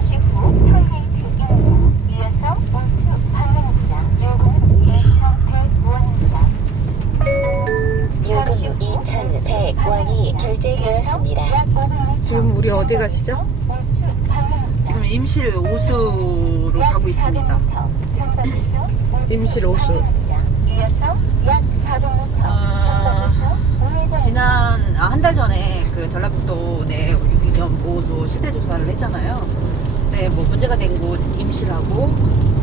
잠시 후 톨게이트입니다. 이어서 우측 방면입니다. 요금은 2,100원입니다. 잠시 후 요금 2,100원이 결제되었습니다. 지금 우리 어디 가시죠? 지금 임실 오수로 가고 있습니다. 임실 오수. 이어서 약 400m 아, 전방에서 지난 아, 한달 전에 그 전라북도 내 유기견 보호소 실태 조사를 했잖아요. 근데 뭐 문제가 된 곳 임실하고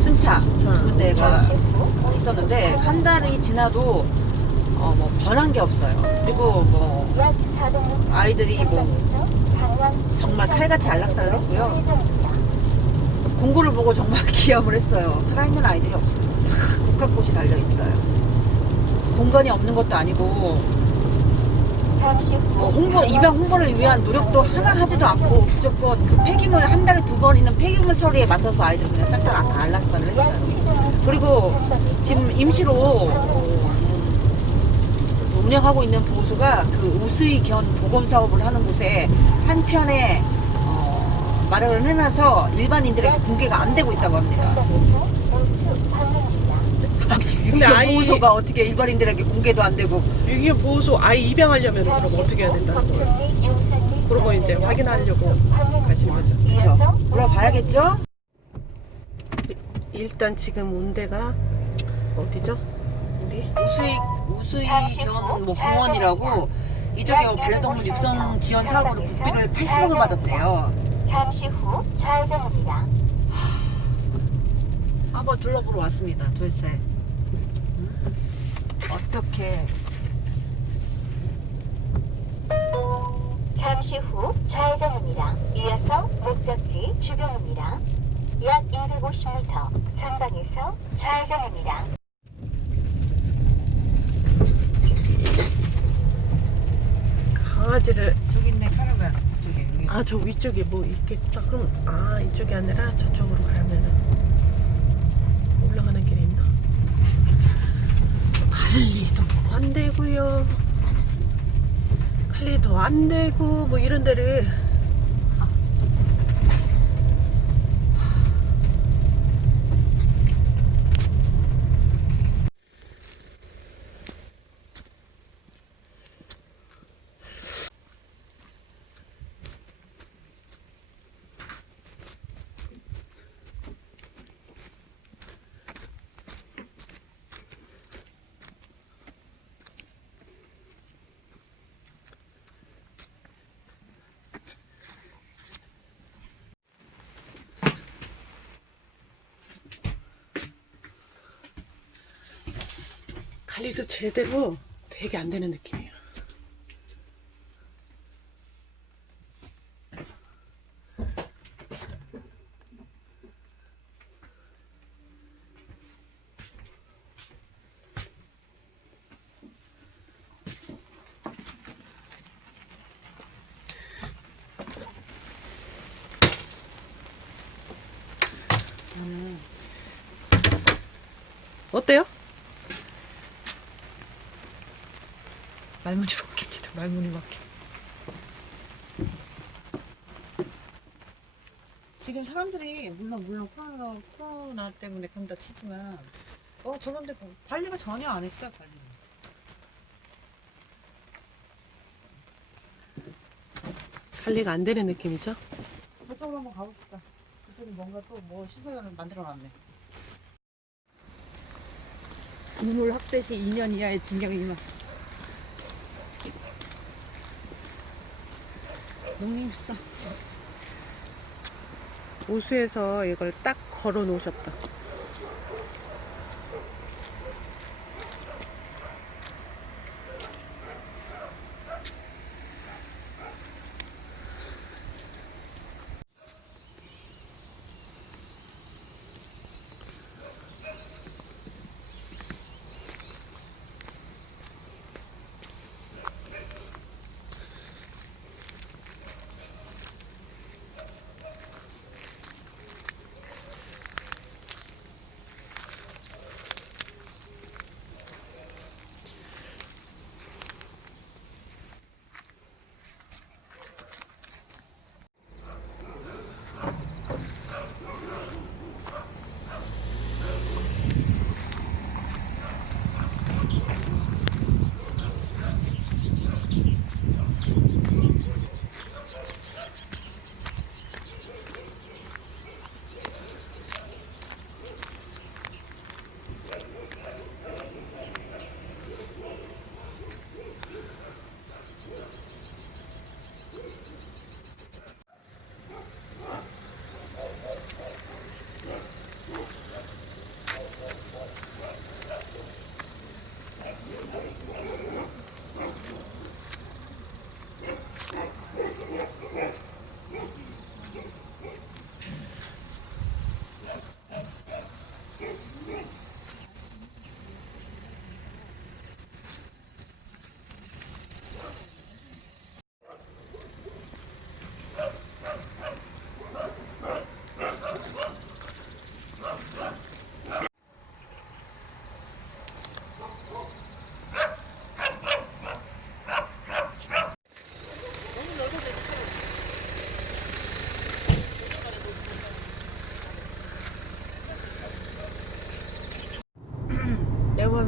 순창. 두 데가 잠시 후 있었는데 한 달이 지나도 어, 뭐 변한 게 없어요. 그리고 뭐약 400m 아이들이 뭐 정말 칼같이 안락사를 공고를 보고 정말 기염을 했어요. 살아있는 아이들이 없어요. 다 국가꽃이 달려 있어요. 공간이 없는 것도 아니고 잠시 후뭐 홍보 입양 홍보를 위한 노력도 하나 하지도 않고 무조건 그 폐기물 한 달에 두 번 있는 폐기물 처리에 맞춰서 아이들 그냥 싹 다 안락사를 약 했어요. 700m 그리고 지금 임시로 어, 운영하고 있는 보호소가 그 우수의 견 보건 사업을 하는 곳에 한 편에 어, 마련을 해놔서 일반인들에게 공개가 안 되고 있다고 합니다. 근데 아이- 보호소가 어떻게 일반인들에게 공개도 안 되고 유기견 보호소 아이 입양하려면 그럼 어떻게 해야 후 된다는 거예요? 그런 거 이제 확인하려고. 가시는 거죠. 이어서 물어봐야겠죠? 일단 지금 온 데가 어디죠? 우리 우수의 잠시 견후뭐 공원이라고 이쪽에 뭐 반려동물 육성 지원 사업으로 국비를 80억을 받았대요. 잠시 후 좌회전입니다. 한번 둘러보러 왔습니다. 도대체 음? 어떻게 잠시 후 좌회전입니다. 이어서 목적지 주변입니다. 약 250m 전방에서 좌회전입니다. 강아지를 저기 있네 카라반 저쪽에 여기. 아 저 위쪽에 뭐 있겠다 그럼 아 이쪽이 아니라 저쪽으로 가면은 올라가는? 관리도 안 되고요. 관리도 안 되고 뭐 이런 데를 관리도 제대로 되게 안 되는 느낌이에요. 어때요? 말문이 막힙니다. 말문이 막혀. 지금 사람들이 물론 물론 코로나, 코로나 때문에 그런다 치지만 어 저런데 뭐 관리가 전혀 안 했어요 관리. 관리가 안 되는 느낌이죠? 저쪽으로 한번 가봅시다. 저쪽에 뭔가 또 뭐 시설을 만들어놨네. 동물 학대 시 2년 이하의 징역이 임 농림수산 우수에서 이걸 딱 걸어 놓으셨다.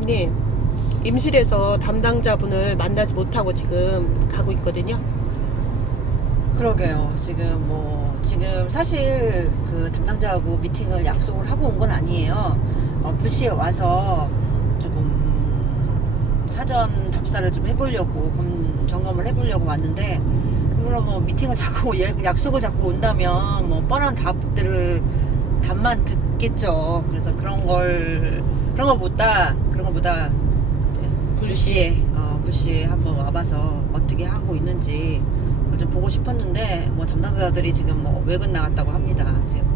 고객님 임실에서 담당자분을 만나지 못하고 지금 가고 있거든요. 그러게요. 지금 뭐 지금 사실 그 담당자하고 미팅을 약속을 하고 온 건 아니에요. 어, 부시에 와서 조금 사전 답사를 좀 해보려고 검, 점검을 해보려고 왔는데 그럼 뭐 미팅을 잡고 예- 약속을 잡고 온다면 뭐 뻔한 답들을 답만 듣겠죠. 그래서 그런 걸 그런 것보다 그런 것보다 부시에 어, 부시에 한번 와봐서 어떻게 하고 있는지 좀 보고 싶었는데 뭐 담당자들이 지금 뭐 외근 나갔다고 합니다. 지금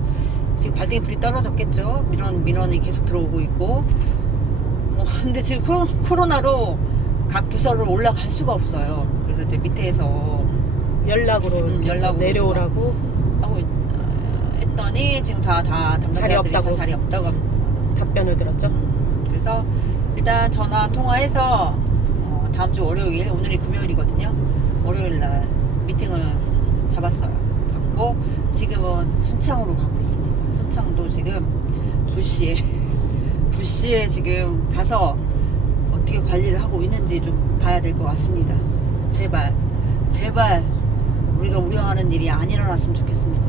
지금 발등에 불이 떨어졌겠죠. 민원 민원이 계속 들어오고 있고. 뭐 근데 지금 코로, 코로나로 각 부서를 올라갈 수가 없어요. 그래서 이제 밑에서 연락으로 음, 연락으로 내려오라고 하고 있- 어, 했더니 지금 다다 자리 담당자들이 다 없다고. 자리 없다고. 답변을 들었죠. 음, 그래서 일단 전화 통화해서 어, 다음 주 월요일 오늘이 금요일이거든요. 월요일 날 미팅을 잡았어요. 잡고 지금은 순창으로 가고 있습니다. 순창도 지금 부시에 부시에 지금 가서 어떻게 관리를 하고 있는지 좀 봐야 될 것 같습니다. 제발 제발 우리가 우려하는 일이 안 일어났으면 좋겠습니다.